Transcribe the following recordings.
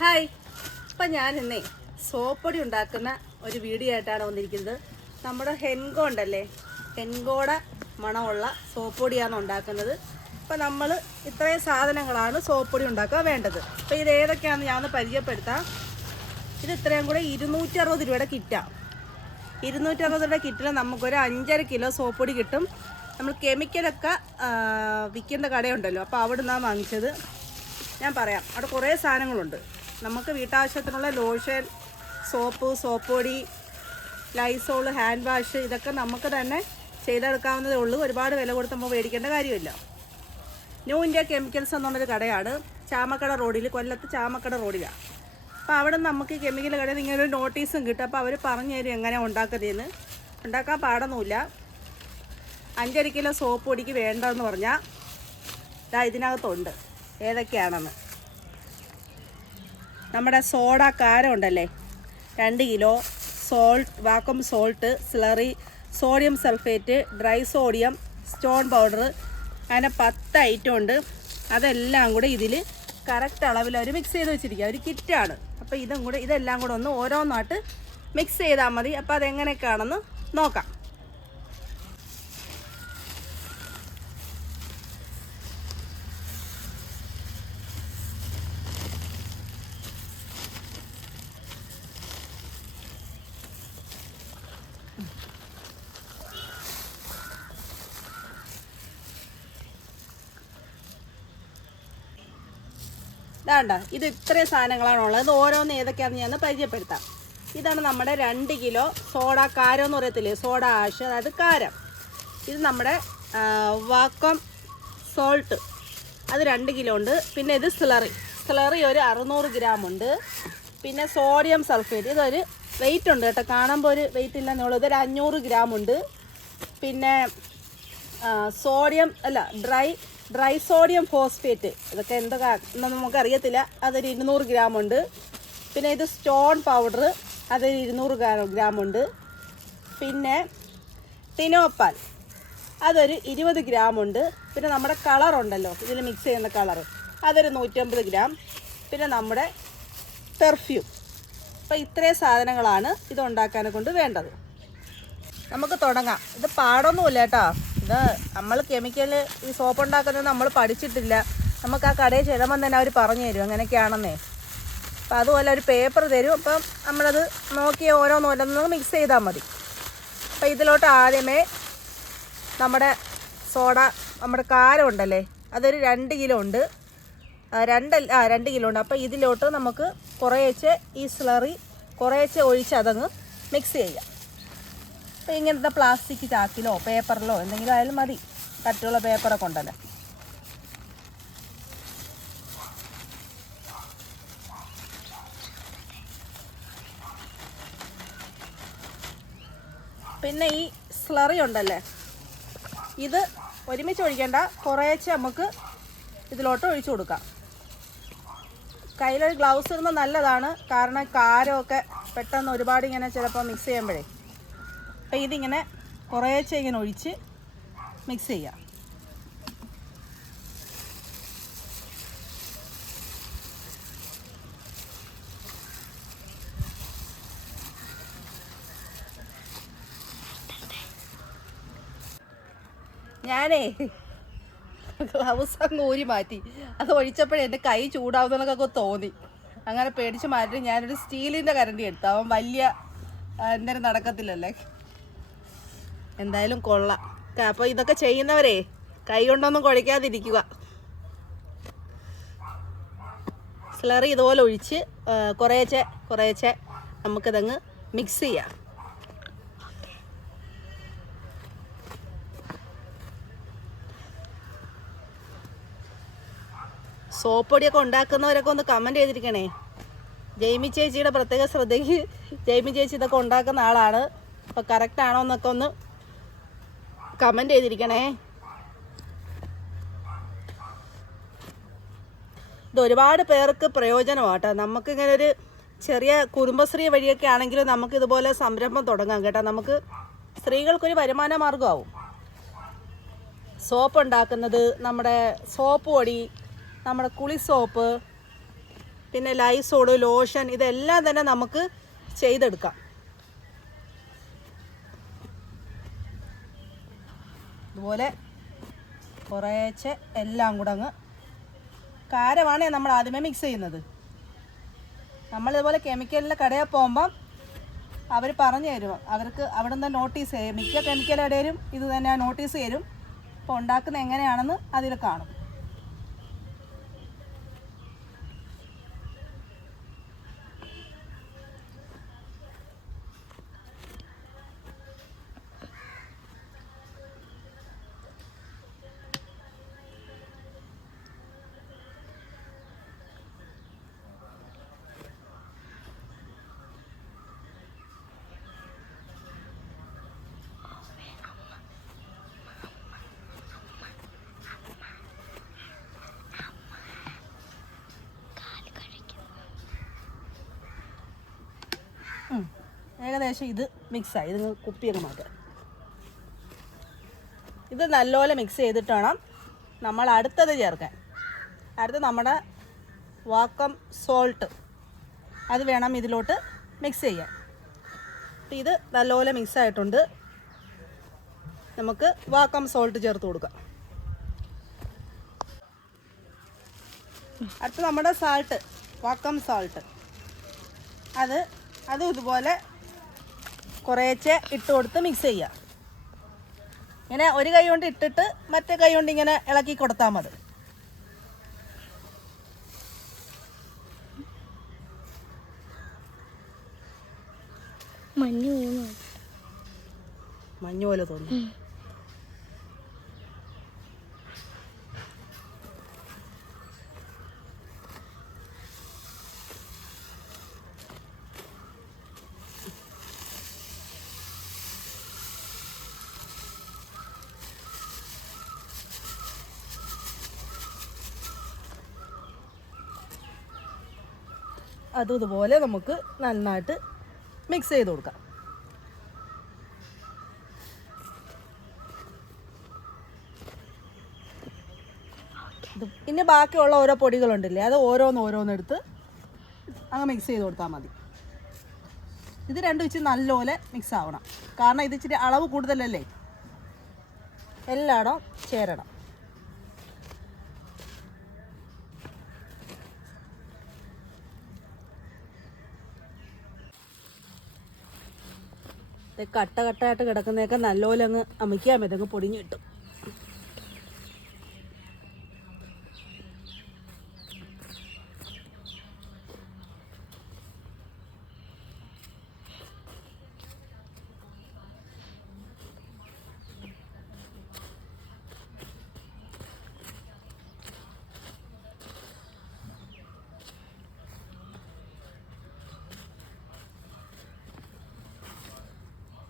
Hi. ഇപ്പം ഞാൻ ഇന്നേ സോപ്പൊടി ഉണ്ടാക്കുന്ന ഒരു വീഡിയോ ആയിട്ടാണ് വന്നിരിക്കുന്നത്. നമ്മുടെ ഹെൻഗോ ഉണ്ടല്ലേ? ഹെൻഗോടെ മണമുള്ള സോപ്പൊടിയാണ് ഉണ്ടാക്കുന്നത്. ഇപ്പം നമ്മൾ ഇത്രയും സാധനങ്ങളാണ് സോപ്പൊടി ഉണ്ടാക്കാൻ വേണ്ടത്. അപ്പോൾ ഇത് ഏതൊക്കെയാണെന്ന് ഞാൻ ഒന്ന് പരിചയപ്പെടുത്താം. ഇത് ഇത്രയും കൂടെ ഇരുന്നൂറ്റി അറുപത് രൂപയുടെ കിറ്റാണ് ഇരുന്നൂറ്റി അറുപത് രൂപയുടെ കിറ്റിൽ നമുക്കൊരു അഞ്ചര കിലോ സോപ്പൊടി കിട്ടും. നമ്മൾ കെമിക്കലൊക്കെ വിൽക്കേണ്ട കടയുണ്ടല്ലോ. അപ്പോൾ അവിടെ നിന്നാണ് വാങ്ങിച്ചത്. ഞാൻ പറയാം. അവിടെ കുറേ സാധനങ്ങളുണ്ട്. നമുക്ക് വീട്ടാവശ്യത്തിനുള്ള ലോഷൻ സോപ്പ് സോപ്പ് പൊടി ലൈസോൾ ഹാൻഡ് വാഷ് ഇതൊക്കെ നമുക്ക് തന്നെ ചെയ്തെടുക്കാവുന്നതേ ഉള്ളൂ. ഒരുപാട് വില കൊടുത്ത് നമ്മൾ മേടിക്കേണ്ട കാര്യമില്ല. ന്യൂ ഇന്ത്യ കെമിക്കൽസ് എന്നുള്ളൊരു കടയാണ്. ചാമക്കട റോഡിൽ കൊല്ലത്ത് ചാമക്കട റോഡിലാണ് അപ്പോൾ അവിടെ നമുക്ക് കെമിക്കൽ കടയിൽ ഇങ്ങനെ ഒരു നോട്ടീസും കിട്ടും. അപ്പോൾ അവർ പറഞ്ഞു തരും എങ്ങനെ ഉണ്ടാക്കുന്നതെന്ന്. ഉണ്ടാക്കാൻ പാടൊന്നുമില്ല. അഞ്ചര കിലോ സോപ്പ് പൊടിക്ക് വേണ്ടതെന്ന് പറഞ്ഞാൽ ഇതാ ഇതിനകത്തുണ്ട്. ഏതൊക്കെയാണെന്ന്. നമ്മുടെ സോഡ കാരം ഉണ്ടല്ലേ? രണ്ട് kilo salt vacuum salt slurry sodium sulphate dry sodium stone powder അങ്ങനെ പത്ത് ഐറ്റം ഉണ്ട്. അതെല്ലാം കൂടെ ഇതിൽ കറക്റ്റ് അളവിൽ അവർ മിക്സ് ചെയ്ത് വെച്ചിരിക്കുക ഒരു കിറ്റാണ് അപ്പോൾ ഇതും കൂടെ ഇതെല്ലാം കൂടെ ഒന്ന് ഓരോന്നായിട്ട് മിക്സ് ചെയ്താൽ മതി. അപ്പോൾ അതെങ്ങനെയൊക്കെയാണെന്ന് നോക്കാം. ഇതാണ്ട ഇത് ഇത്രയും സാധനങ്ങളാണ് ഉള്ളത് ഇത് ഓരോന്ന് ഏതൊക്കെയാണെന്ന് ഞാൻ പരിചയപ്പെടുത്താം. ഇതാണ് നമ്മുടെ രണ്ട് കിലോ സോഡ കാരം എന്ന് പറയത്തില്ലേ? സോഡ ആഷ് അതായത് കാരം. ഇത് നമ്മുടെ വാക്കം സോൾട്ട്. അത് രണ്ട് കിലോ ഉണ്ട്. പിന്നെ ഇത് സ്ലറി. സ്ലറി ഒരു അറുന്നൂറ് ഗ്രാം ഉണ്ട്. പിന്നെ സോഡിയം സൾഫേറ്റ്. ഇതൊരു വെയിറ്റ് ഉണ്ട് കേട്ടോ. കാണുമ്പോൾ ഒരു വെയിറ്റ് ഇല്ലെന്നുള്ളൂ ഇതൊരു അഞ്ഞൂറ് ഗ്രാം ഉണ്ട്. പിന്നെ സോഡിയം അല്ല ഡ്രൈ ഡ്രൈ സോഡിയം ഫോസ്ഫേറ്റ്. ഇതൊക്കെ എന്താ നമുക്ക് അറിയത്തില്ല അതൊരു ഇരുന്നൂറ് ഗ്രാം ഉണ്ട് പിന്നെ ഇത് സ്റ്റോൺ പൗഡർ അതൊരു ഇരുന്നൂറ് ഗ്രാം ഉണ്ട് പിന്നെ തിനോപ്പാൽ അതൊരു ഇരുപത് ഗ്രാം ഉണ്ട് പിന്നെ നമ്മുടെ കളർ ഉണ്ടല്ലോ ഇതിൽ മിക്സ് ചെയ്യുന്ന കളർ അതൊരു നൂറ്റമ്പത് ഗ്രാം. പിന്നെ നമ്മുടെ പെർഫ്യൂം അപ്പോൾ ഇത്രയും സാധനങ്ങളാണ് ഇത് ഉണ്ടാക്കാനെ കൊണ്ട് വേണ്ടത്. നമുക്ക് തുടങ്ങാം. ഇത് പാടൊന്നുമില്ല കേട്ടോ. ഇത് നമ്മൾ കെമിക്കൽ ഈ സോപ്പ് ഉണ്ടാക്കുന്നത് നമ്മൾ പഠിച്ചിട്ടില്ല. നമുക്ക് ആ കടയിൽ ചെല്ലുമ്പം തന്നെ അവർ പറഞ്ഞു തരും അങ്ങനെയൊക്കെയാണെന്നേ. അപ്പം അതുപോലെ ഒരു പേപ്പർ തരും. അപ്പം നമ്മളത് നോക്കി ഓരോന്നോരോന്നും ഓരോന്ന് മിക്സ് ചെയ്താൽ മതി. അപ്പം ഇതിലോട്ട് ആദ്യമേ നമ്മുടെ സോഡ നമ്മുടെ കാരം ഉണ്ടല്ലേ അതൊരു രണ്ട് കിലോ ഉണ്ട്. രണ്ട് ആ രണ്ട് കിലോ ഉണ്ട്. അപ്പോൾ ഇതിലോട്ട് നമുക്ക് കുറേശ്ശെ ഈ സ്ലറി കുറേശ്ശെ ഒഴിച്ച് അതങ്ങ് മിക്സ് ചെയ്യാം. അപ്പോൾ ഇങ്ങനത്തെ പ്ലാസ്റ്റിക് ചാക്കിലോ പേപ്പറിലോ എന്തെങ്കിലും ആയാലും മതി. കട്ടിയുള്ള പേപ്പറൊക്കെ ഉണ്ടല്ലോ. പിന്നെ ഈ സ്ലറി ഉണ്ടല്ലേ? ഇത് ഒരുമിച്ച് ഒഴിക്കേണ്ട. കുറേശ്ശെ നമുക്ക് ഇതിലോട്ട് ഒഴിച്ചു കൊടുക്കാം. കയ്യിലൊരു ഗ്ലൗസ് ഇടുന്നത് നല്ലതാണ്. കാരണം കാരമൊക്കെ പെട്ടെന്ന് ഒരുപാട് ഇങ്ങനെ ചിലപ്പോൾ മിക്സ് ചെയ്യുമ്പോഴേ. അപ്പം ഇതിങ്ങനെ കുറേശ്ശെ ഇങ്ങനെ ഒഴിച്ച് മിക്സ് ചെയ്യാം ഞാനേ ഗ്ലൗസ് അങ്ങ് ഊരി മാറ്റി. അത് ഒഴിച്ചപ്പോഴേ എന്റെ കൈ ചൂടാവുന്നതൊക്കെ തോന്നി. അങ്ങനെ പേടിച്ച് മാറ്റി ഞാനൊരു സ്റ്റീലിന്റെ കരണ്ടി എടുത്തു. അവൻ വലിയ അന്നേരം നടക്കത്തില്ലല്ലേ? എന്തായാലും കൊള്ളാം. അപ്പോൾ ഇതൊക്കെ ചെയ്യുന്നവരെ കൈ കൊണ്ടൊന്നും കുഴയ്ക്കാതിരിക്കുക സ്ലറി ഇതുപോലെ ഒഴിച്ച് കുറേച്ചെ കുറേച്ചെ നമുക്കിതങ്ങ് മിക്സ് ചെയ്യാം. സോപ്പൊടിയൊക്കെ ഉണ്ടാക്കുന്നവരൊക്കെ ഒന്ന് കമന്റ് ചെയ്തിരിക്കണേ. ജെയ്മി ചേച്ചിയുടെ പ്രത്യേക ശ്രദ്ധയ്ക്ക് ജെയ്മി ചേച്ചി ഇതൊക്കെ ഉണ്ടാക്കുന്ന ആളാണ്. അപ്പോൾ കറക്റ്റ് ആണോ എന്നൊക്കെ ഒന്ന് കമന്റ് ചെയ്തിരിക്കണേ. ഇത് ഒരുപാട് പേർക്ക് പ്രയോജനമാട്ടോ. നമുക്കിങ്ങനെ ഒരു ചെറിയ കുടുംബശ്രീ വഴിയൊക്കെ ആണെങ്കിലും നമുക്ക് ഇതുപോലെ സംരംഭം തുടങ്ങാം കേട്ടോ. നമുക്ക് സ്ത്രീകൾക്കൊരു വരുമാന മാർഗമാവും സോപ്പ് ഉണ്ടാക്കുന്നത് നമ്മുടെ സോപ്പ് പൊടി നമ്മുടെ കുളി സോപ്പ് പിന്നെ ലൈസോഡ് ലോഷൻ ഇതെല്ലാം തന്നെ നമുക്ക് ചെയ്തെടുക്കാം. ഇതുപോലെ കുറേശ്ശെ എല്ലാം കൂടെ അങ്ങ് കാരമാണ് നമ്മൾ ആദ്യമേ മിക്സ് ചെയ്യുന്നത്. നമ്മളിതുപോലെ കെമിക്കലിന്റെ കടയിൽ പോകുമ്പം അവർ പറഞ്ഞു തരും. അവർക്ക് അവിടെ നിന്ന് നോട്ടീസ് ചെയ്യും മിക്ക കെമിക്കൽ കടയിലും ഇത് തന്നെ നോട്ടീസ് തരും. അപ്പോൾ ഉണ്ടാക്കുന്നത് എങ്ങനെയാണെന്ന് അതിൽ കാണും. ഏകദേശം ഇത് മിക്സായി. ഇത് കുപ്പിയൊക്കെ മാറ്റാം. ഇത് നല്ലപോലെ മിക്സ് ചെയ്തിട്ട് വേണം നമ്മൾ അടുത്തത് ചേർക്കാൻ. അടുത്ത് നമ്മുടെ വാക്കം സോൾട്ട് അത് വേണം ഇതിലോട്ട് മിക്സ് ചെയ്യാൻ. ഇത് നല്ലപോലെ മിക്സ് ആയിട്ടുണ്ട്. നമുക്ക് വാക്കം സോൾട്ട് ചേർത്ത് കൊടുക്കാം. അടുത്ത് നമ്മുടെ സാൾട്ട് വാക്കം സാൾട്ട് അത് അതും ഇതുപോലെ കുറേശ്ശെ ഇട്ട് കൊടുത്ത് മിക്സ് ചെയ്യുക ഇങ്ങനെ ഒരു കൈ കൊണ്ട് ഇട്ടിട്ട് മറ്റേ കൈ കൊണ്ട് ഇങ്ങനെ ഇളക്കി കൊടുത്താൽ മതി. മഞ്ഞ് പോലെ തോന്നും അതും ഇതുപോലെ നമുക്ക് നന്നായിട്ട് മിക്സ് ചെയ്ത് കൊടുക്കാം. ഇനി ബാക്കിയുള്ള ഓരോ പൊടികളുണ്ടല്ലേ അത് ഓരോന്ന് ഓരോന്നെടുത്ത് അങ്ങ് മിക്സ് ചെയ്ത് കൊടുത്താൽ മതി. ഇത് രണ്ടും ഇച്ചിരി നല്ലപോലെ മിക്സ് ആവണം. കാരണം ഇത് ഇച്ചിരി അളവ് കൂടുതലല്ലേ? എല്ലായിടം ചേരണം. കട്ട കട്ടയായിട്ട് കിടക്കുന്നതൊക്കെ നല്ലപോലെ അങ്ങ് അമിക്കാൻ പറ്റും. അങ്ങ് പൊടിഞ്ഞു കിട്ടും.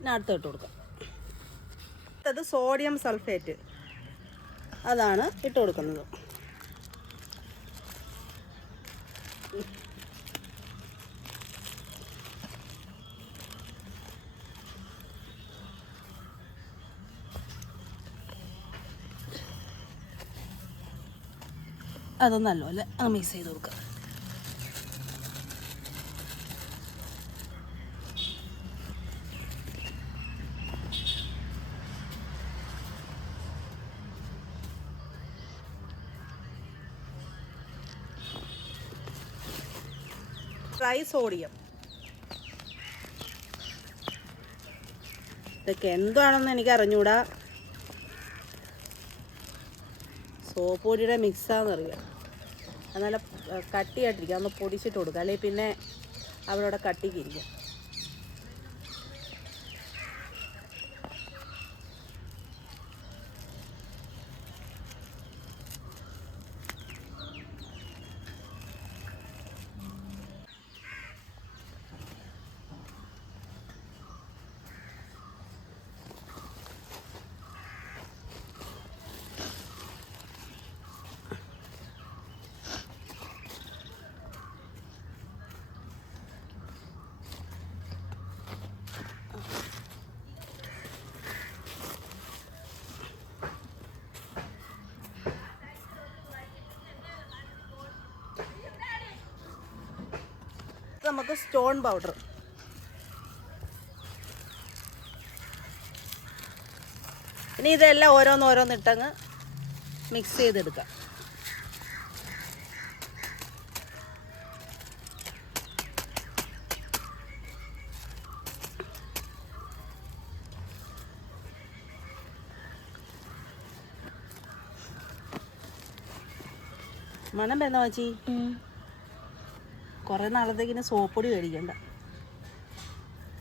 പിന്നെ അടുത്ത് ഇട്ട് കൊടുക്കാം. അടുത്തത് സോഡിയം സൾഫേറ്റ് അതാണ് ഇട്ട് കൊടുക്കുന്നത്. അത് നല്ലപോലെ മിക്സ് ചെയ്ത് കൊടുക്കുക. ട്രൈ സോഡിയം ഇതൊക്കെ എന്താണെന്ന് എനിക്ക് അറിഞ്ഞൂടാ സോപ്പ് പൊടിയുടെ മിക്സാന്നറിയാം? അത് നല്ല കട്ടിയായിട്ടിരിക്കുക ഒന്ന് പൊടിച്ചിട്ട് കൊടുക്കുക അല്ലെങ്കിൽ പിന്നെ അവരവിടെ കട്ടിക്കിരിക്കും. നമുക്ക് സ്റ്റോൺ പൗഡർ. ഇനി ഇതെല്ലാം ഓരോന്നോരോന്നിട്ടങ്ങ് ഓരോന്ന് മിക്സ് ചെയ്തെടുക്കാം. മണം വരുന്ന ചേച്ചി? കുറേ നാളത്തേക്കിന് സോപ്പൊടി മേടിക്കണ്ട.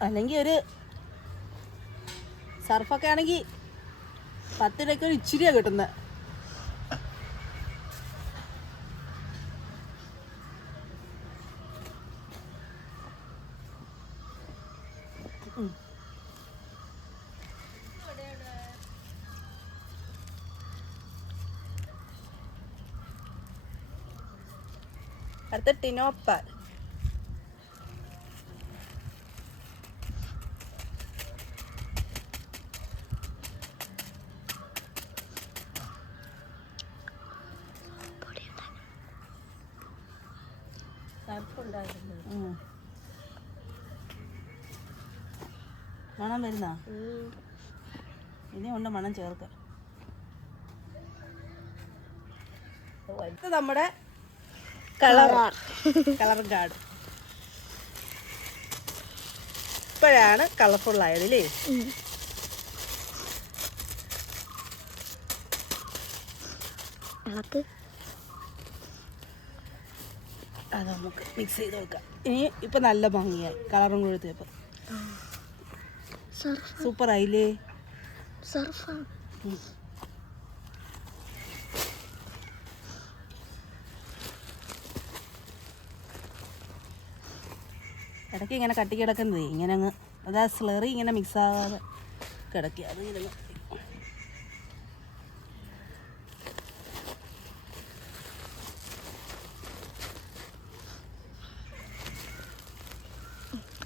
അല്ലെങ്കിൽ ഒരു സർഫൊക്കെ ആണെങ്കിൽ പത്ത് രൂപയ്ക്ക് ഒരു ഇച്ചിരിയാണ് കിട്ടുന്നത് അടുത്ത ടിനോപ്പാൽ. മണം വരുന്ന? ഇനി ഉണ്ട് മണം ചേർക്ക ഇത് നമ്മുടെ കളർ. Colour guard. ഇപ്പോഴാണ് കളർഫുൾ ആയത് അല്ലേ അത് നമുക്ക് മിക്സ് ചെയ്ത് വെക്കാം ഇനി ഇപ്പം നല്ല ഭംഗിയായി. കളറും കൊടുത്തപ്പോൾ സർഫ് സൂപ്പർ ആയില്ലേ. ഇടയ്ക്ക് ഇങ്ങനെ കട്ടി കിടക്കുന്നത് ഇങ്ങനെ അങ്ങ് അതാ സ്ലറി ഇങ്ങനെ മിക്സ് ആവാതെ കിടക്കുക. അത് ഇങ്ങനെ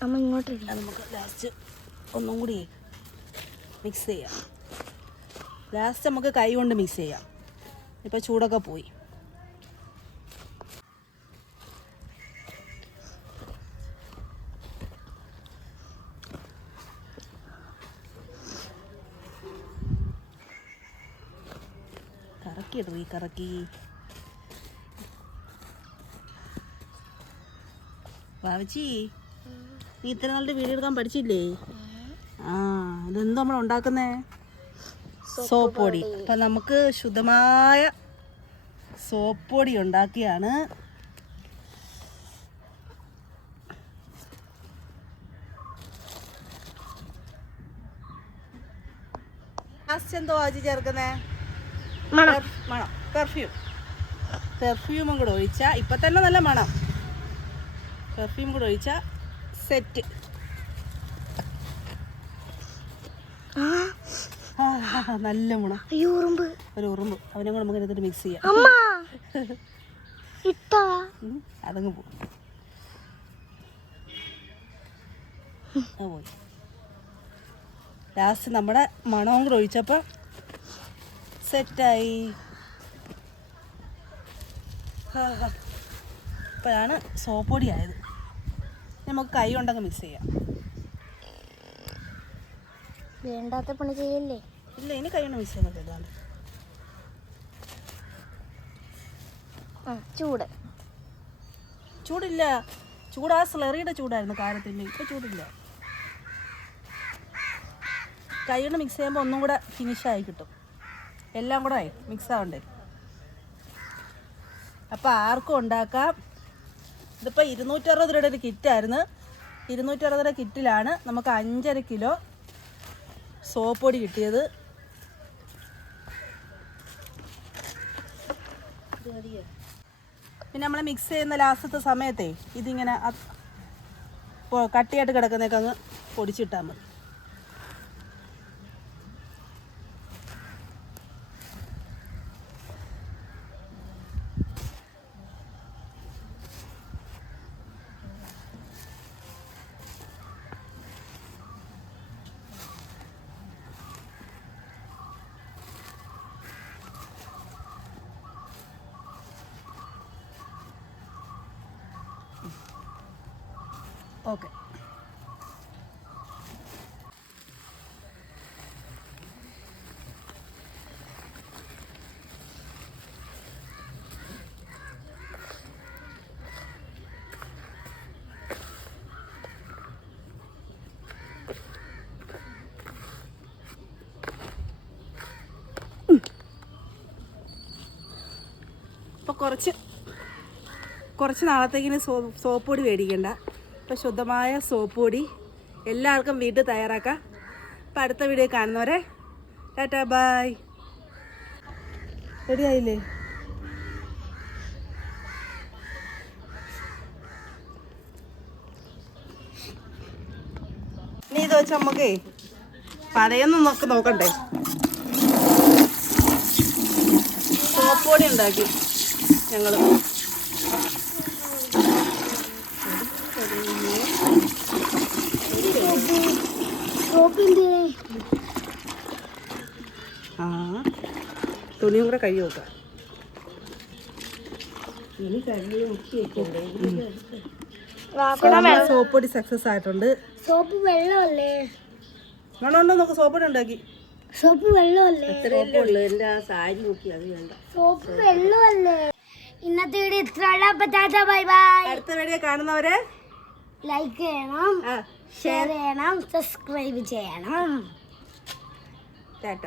അമ്മ ഇങ്ങോട്ട് ഇടി. അത് നമുക്ക് ലാസ്റ്റ് ഒന്നും കൂടി മിക്സ് ചെയ്യാം. ലാസ്റ്റ് നമുക്ക് കൈ കൊണ്ട് മിക്സ് ചെയ്യാം. ഇപ്പോൾ ചൂടൊക്കെ പോയി. കറക്കി ഇടറി കറക്കി. വാവച്ചി നീ ഇത്ര നാളുടെ വീഡിയോ എടുക്കാൻ പഠിച്ചില്ലേ? ആ ഇതെന്താ നമ്മൾ ഉണ്ടാക്കുന്നേ? സോപ്പ് പൊടി അപ്പം നമുക്ക് ശുദ്ധമായ സോപ്പ് പൊടി ഉണ്ടാക്കിയാണ്. ലാസ്റ്റ് എന്തോ ആജി ചേർക്കുന്നേ? മണം. പെർ- മണം. പെർഫ്യൂം പെർഫ്യൂമും കൂടെ ഒഴിച്ചാൽ ഇപ്പം തന്നെ നല്ല മണം. പെർഫ്യൂം കൂടെ ഒഴിച്ചാൽ സെറ്റ് ആ ആ, നല്ല മുണ. അയ്യോ ഉറുമ്പ്. ഒരു ഉറുമ്പ്. അവനെ കൂടെ നമുക്ക് ഇതിനകത്ത് മിക്സ് ചെയ്യാം. അമ്മ. ഇട്ടാ. അതങ്ങ് പോകും പോയി. ലാസ്റ്റ് നമ്മുടെ മണവും കൂടെ ഒഴിച്ചപ്പോൾ സെറ്റായി ഇപ്പോഴാണ് സോപ്പൊടി ആയത്. നമുക്ക് കൈ കൊണ്ടങ്ങ് മിക്സ് ചെയ്യാം. വേണ്ടാത്ത പണി ചെയ്യല്ലേ? ഇല്ല ഇനി കഴിയണ ചെയ്യാൻ ആ ചൂട്. ചൂടില്ല. ചൂട് ആ സ്ലറിയുടെ ചൂടായിരുന്നു കാരത്തിന്റെ ഇപ്പോൾ ചൂടില്ല. കൈ മിക്സ് ചെയ്യുമ്പോൾ ഒന്നും കൂടെ ഫിനിഷായി കിട്ടും. എല്ലാം കൂടെ ആയി മിക്സ് ആവണ്ടേ. അപ്പോൾ ആർക്കും ഉണ്ടാക്കാം. ഇതിപ്പോൾ ഇരുന്നൂറ്ററുപത് രൂപയുടെ ഒരു കിറ്റായിരുന്നു ഇരുന്നൂറ്ററുപത് രൂപ കിറ്റിലാണ് നമുക്ക് അഞ്ചര കിലോ സോപ്പ് പൊടി കിട്ടിയത്. പിന്നെ നമ്മൾ മിക്സ് ചെയ്യുന്ന ലാസ്റ്റത്തെ സമയത്തേ ഇതിങ്ങനെ കട്ടിയായിട്ട് കിടക്കുന്നേക്കങ്ങ് പൊടിച്ചിട്ടാൽ മതി. അപ്പോൾ കുറച്ച് കുറച്ച് നാളത്തേക്കിന് സോ സോപ്പ് പൊടി മേടിക്കണ്ട. അപ്പോൾ ശുദ്ധമായ സോപ്പ് പൊടി എല്ലാവർക്കും വീട്ടിൽ തയ്യാറാക്കാം. അപ്പം അടുത്ത വീഡിയോ കാണുന്നവരെ ടാറ്റാ ബായ് റെഡി ആയില്ലേ? ഇനി ഇത് നമുക്കേ പഴയൊന്നും നോക്ക് നോക്കണ്ടേ? സോപ്പ് പൊടി ഉണ്ടാക്കി. ഞങ്ങൾ ആ തുണിയും കൂടെ കഴുകി നോക്കാം സോപ്പ് പൊടി സക്സസ് ആയിട്ടുണ്ട്. സോപ്പ് വെള്ളമല്ലേ? വേണോ നമുക്ക് നോക്ക് സോപ്പ് പൊടി ഉണ്ടാക്കി സോപ്പ് വെള്ളമല്ലേ സോപ്പ് വെള്ളമല്ലേ? ഇന്നത്തെ വീഡിയോ ഇത്ര ബൈ ബൈ. അടുത്ത വീഡിയോ കാണുന്നവര് ലൈക്ക് ചെയ്യണം ഷെയർ ചെയ്യണം സബ്സ്ക്രൈബ് ചെയ്യണം. ടാറ്റ.